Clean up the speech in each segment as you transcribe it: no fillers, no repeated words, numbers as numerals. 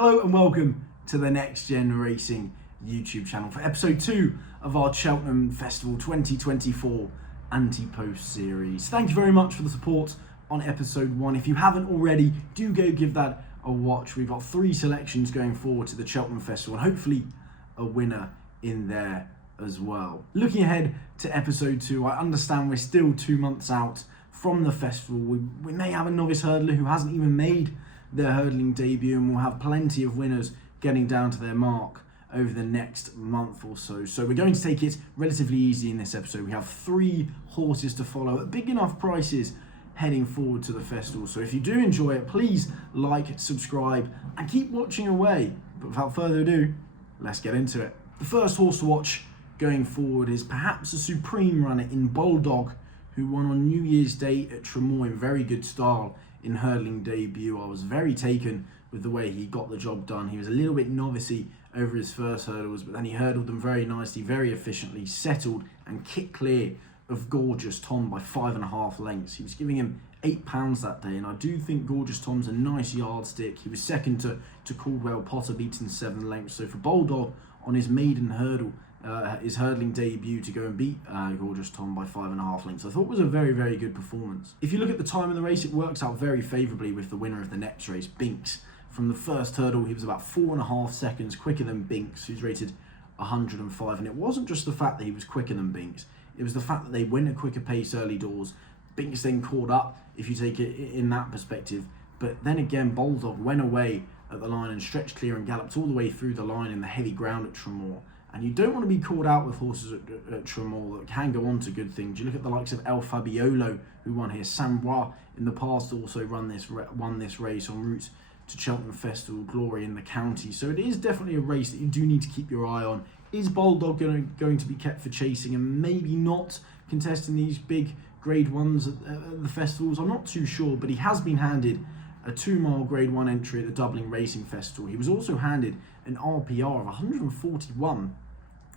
Hello and welcome to the Next Gen Racing YouTube channel for episode 2 of our Cheltenham Festival 2024 Ante Post series. Thank you very much for the support on episode 1. If you haven't already, do go give that a watch. We've got 3 selections going forward to the Cheltenham Festival and hopefully a winner in there as well. Looking ahead to episode 2, I understand we're still 2 months out from the festival. We may have a novice hurdler who hasn't even made their hurdling debut, and we'll have plenty of winners getting down to their mark over the next month or so. So we're going to take it relatively easy in this episode. We have 3 horses to follow at big enough prices heading forward to the festival. So if you do enjoy it, please like, subscribe, and keep watching away. But without further ado, let's get into it. The first horse to watch going forward is perhaps a supreme runner in Bulldog, who won on New Year's Day at Tremor in very good style in hurdling debut. I was very taken with the way he got the job done. He was a little bit novice-y over his first hurdles, but then he hurdled them very nicely, very efficiently, settled and kicked clear of Gorgeous Tom by 5.5 lengths. He was giving him £8 that day, and I do think Gorgeous Tom's a nice yardstick. He was second to Caldwell Potter, beaten 7 lengths. So for Bulldog on his maiden hurdle, his hurdling debut, to go and beat Gorgeous Tom by 5.5 lengths, I thought was a very, very good performance. If you look at the time of the race, it works out very favourably with the winner of the next race, Binks. From the first hurdle, he was about 4.5 seconds quicker than Binks, who's rated 105. And it wasn't just the fact that he was quicker than Binks, it was the fact that they went a quicker pace early doors. Binks then caught up, if you take it in that perspective. But then again, Bulldog went away at the line and stretched clear and galloped all the way through the line in the heavy ground at Tremor. And you don't want to be caught out with horses at Tremor that can go on to good things. You look at the likes of El Fabiolo, who won here. Sambois in the past also won this race en route to Cheltenham Festival glory in the county. So it is definitely a race that you do need to keep your eye on. Is Bulldog going to be kept for chasing and maybe not contesting these big Grade 1s at the festivals? I'm not too sure, but he has been handed a 2-mile Grade 1 entry at the Dublin Racing Festival. He was also handed an RPR of 141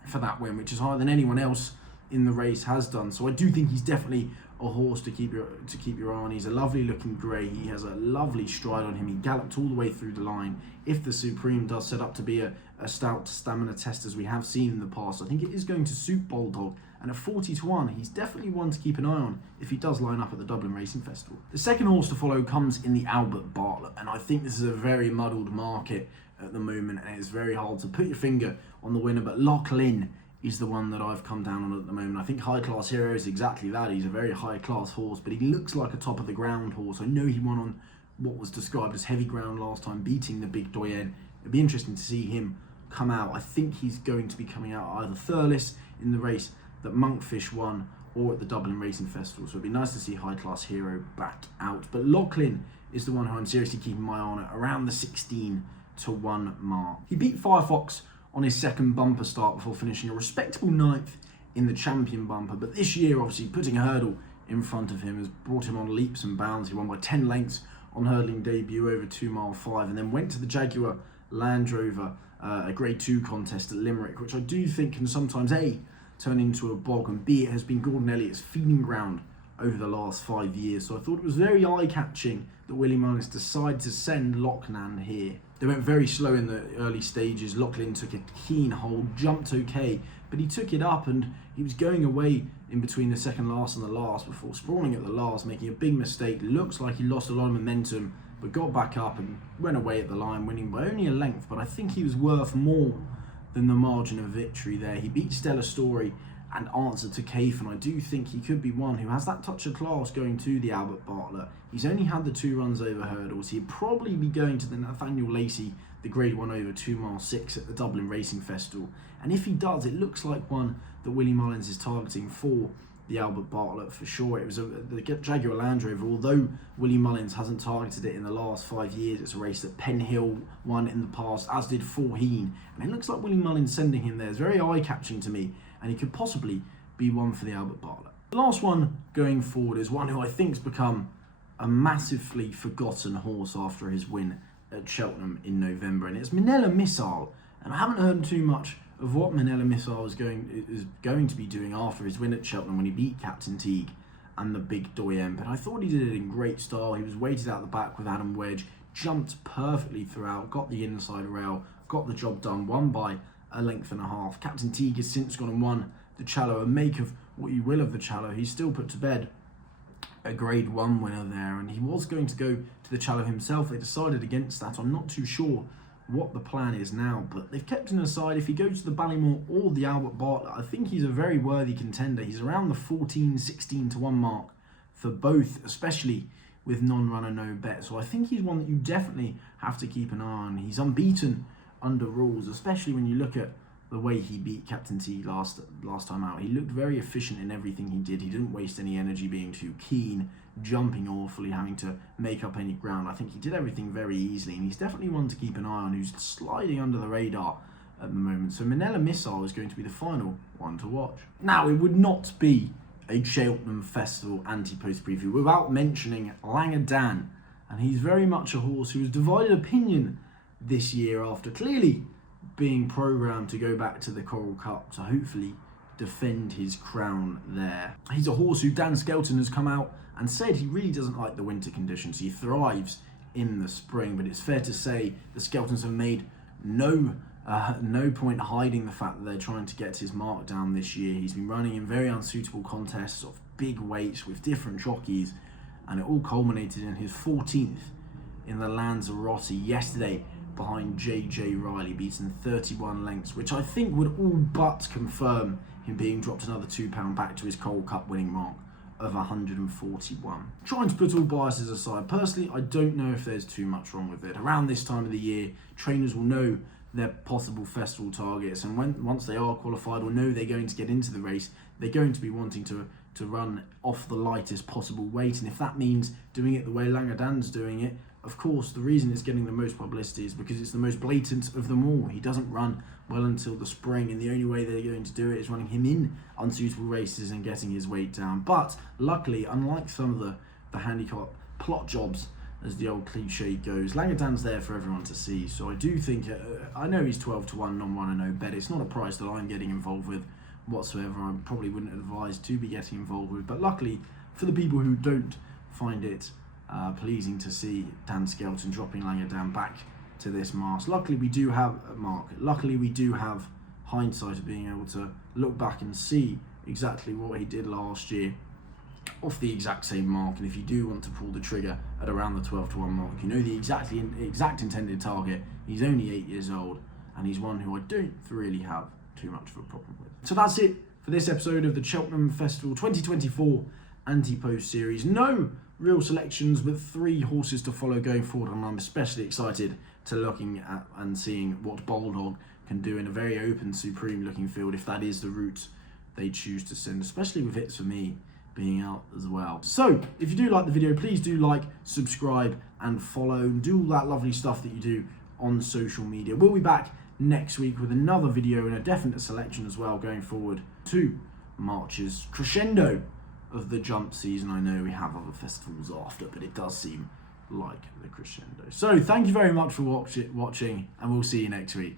for that win, which is higher than anyone else in the race has done. So I do think he's definitely a horse to keep your eye on. He's a lovely looking grey. He has a lovely stride on him. He galloped all the way through the line. If the Supreme does set up to be a stout stamina test, as we have seen in the past, I think it is going to suit Bulldog. And at 40-1, he's definitely one to keep an eye on if he does line up at the Dublin Racing Festival. The second horse to follow comes in the Albert Bartlett, and I think this is a very muddled market at the moment, and it's very hard to put your finger on the winner, but Lochlin is the one that I've come down on at the moment. I think High Class Hero is exactly that. He's a very high class horse, but he looks like a top of the ground horse. I know he won on what was described as heavy ground last time, beating the big Doyen. It'd be interesting to see him come out. I think he's going to be coming out either Thurles in the race that Monkfish won or at the Dublin Racing Festival. So it'd be nice to see High Class Hero back out. But Lochlin is the one who I'm seriously keeping my eye on at around the 16-1 mark. He beat Firefox on his second bumper start before finishing a respectable 9th in the champion bumper. But this year, obviously, putting a hurdle in front of him has brought him on leaps and bounds. He won by 10 lengths on hurdling debut over 2 mile 5, and then went to the Jaguar Land Rover, a Grade 2 contest at Limerick, which I do think can sometimes A, turn into a bog, and B, it has been Gordon Elliott's feeding ground over the last 5 years. So I thought it was very eye-catching that Willie Mullins decided to send Lochnan here. They went very slow in the early stages. Lochlin took a keen hold, jumped okay, but he took it up and he was going away in between the second last and the last before sprawling at the last, making a big mistake. Looks like he lost a lot of momentum, but got back up and went away at the line, winning by only a length. But I think he was worth more than the margin of victory there. He beat Stella Story and Answer to Cafe, and I do think he could be one who has that touch of class going to the Albert Bartlett. He's only had the 2 runs over hurdles. He'd probably be going to the Nathaniel Lacey, the Grade 1 over 2 mile 6 at the Dublin Racing Festival. And if he does, it looks like one that Willie Mullins is targeting for the Albert Bartlett for sure. It was the Jaguar Land Rover, although Willie Mullins hasn't targeted it in the last 5 years. It's a race that Penn Hill won in the past, as did Forheen. And it looks like Willie Mullins sending him there is very eye-catching to me, and he could possibly be one for the Albert Bartlett. The last one going forward is one who I think has become a massively forgotten horse after his win at Cheltenham in November, and it's Minella Missile. And I haven't heard too much of what Minella Missile is going to be doing after his win at Cheltenham when he beat Captain Teague and the big Doyen, but I thought he did it in great style. He was weighted out the back with Adam Wedge, jumped perfectly throughout, got the inside rail, got the job done, won by a length and a half. Captain Teague has since gone and won the Challow, and make of what you will of the Challow, he's still put to bed a Grade 1 winner there, and he was going to go to the Challow himself. They decided against that. I'm not too sure what the plan is now, but they've kept him aside. If he goes to the Ballymore or the Albert Bartlett, I think he's a very worthy contender. He's around the 14-16 to 1 mark for both, especially with non-runner no bet. So I think he's one that you definitely have to keep an eye on. He's unbeaten under rules, especially when you look at the way he beat Captain T last time out. He looked very efficient in everything he did. He didn't waste any energy being too keen, jumping awfully, having to make up any ground. I think he did everything very easily, and he's definitely one to keep an eye on, who's sliding under the radar at the moment. So Manila Missile is going to be the final one to watch. Now, it would not be a Cheltenham Festival Ante-Post preview without mentioning Langadan, and he's very much a horse who has divided opinion this year after clearly being programmed to go back to the Coral Cup to hopefully defend his crown there. He's a horse who Dan Skelton has come out and said he really doesn't like the winter conditions. He thrives in the spring, but it's fair to say the Skeltons have made no point hiding the fact that they're trying to get his mark down this year. He's been running in very unsuitable contests of big weights with different jockeys, and it all culminated in his 14th in the Lanzarote yesterday behind JJ Riley, beaten 31 lengths, which I think would all but confirm him being dropped another £2 back to his Coral Cup winning mark of 141. Trying to put all biases aside, personally, I don't know if there's too much wrong with it. Around this time of the year, trainers will know their possible festival targets, and once they are qualified or know they're going to get into the race, they're going to be wanting to run off the lightest possible weight, and if that means doing it the way Langadan's doing it, of course, the reason it's getting the most publicity is because it's the most blatant of them all. He doesn't run well until the spring, and the only way they're going to do it is running him in unsuitable races and getting his weight down. But luckily, unlike some of the handicap plot jobs, as the old cliche goes, Langadan's there for everyone to see. So I do think, I know he's 12 to 1 non-runner no bet. It's not a price that I'm getting involved with whatsoever. I probably wouldn't advise to be getting involved with. But luckily, for the people who don't find it pleasing to see Dan Skelton dropping Langadan back to this mark. Luckily, we do have hindsight of being able to look back and see exactly what he did last year off the exact same mark. And if you do want to pull the trigger at around the 12 to 1 mark, you know the exact intended target. He's only 8 years old, and he's one who I don't really have too much of a problem with. So that's it for this episode of the Cheltenham Festival 2024 Ante-Post series. No real selections, but 3 horses to follow going forward, and I'm especially excited to looking at and seeing what Bulldog can do in a very open, supreme looking field, if that is the route they choose to send, especially with Hits For Me being out as well. So if you do like the video, please do like, subscribe and follow, and do all that lovely stuff that you do on social media. We'll be back next week with another video and a definite selection as well going forward to March's crescendo of the jump season. I know we have other festivals after, but it does seem like the crescendo. So thank you very much for watching, and we'll see you next week.